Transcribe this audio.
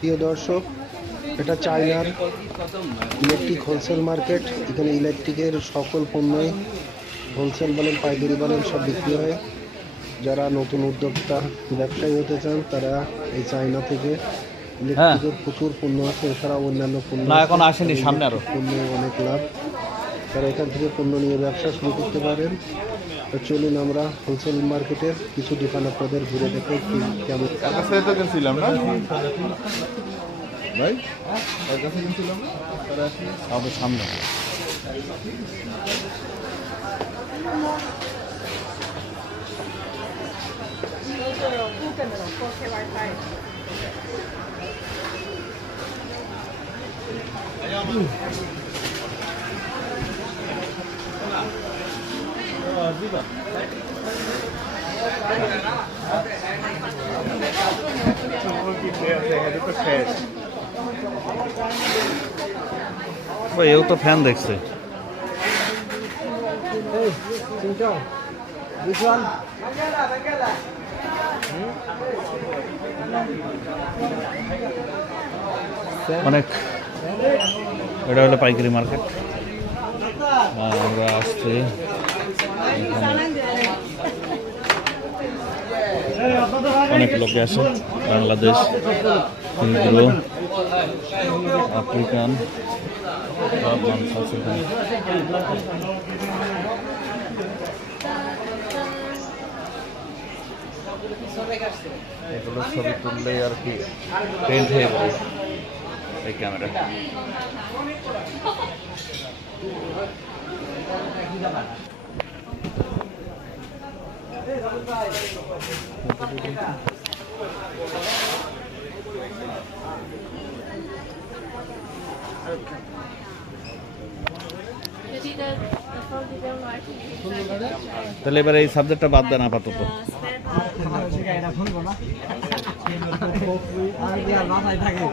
প্রিয় দর্শক, এটা চায়নার ইলেকট্রিক হোলসেল মার্কেট। এখানে ইলেকট্রিকের সকল পণ্যই হোলসেল বলেন পাইকারি বলেন সব বিক্রি হয়। যারা নতুন উদ্যোক্তা ব্যবসায়ী হতে চান তারা এই চায়না থেকে ইলেকট্রিকের প্রচুর পণ্য আছে, এছাড়াও অন্যান্য পণ্য এখন আসেনি, সামনে আরো পণ্য অনেক লাভ। তারা এখান থেকে পণ্য নিয়ে ব্যবসা শুরু করতে পারেন। তো চলুন আমরা হোলসেল মার্কেটের কিছু দোকান আপনাদের ঘুরে দেখাই কেমন। কিনছিলাম না ভাই, এর কাছে কিনছিলাম না, আমাদের সামনে। এও তো ফ্যান দেখছে। অনেক, এটা হলো পাইকারি মার্কেট। আমরা আসছি, অনেক লোকে আসে, বাংলাদেশ, হিন্দু, আফ্রিকান সব মানুষ আছে এখানে। এগুলো ছবি তুললেই আর কি প্রিন্ট হয়ে যাবে এই ক্যামেরা। তাহলে এবার এই সাবজেক্টটা বাদ দেন আপাতত। মাথায় থাকে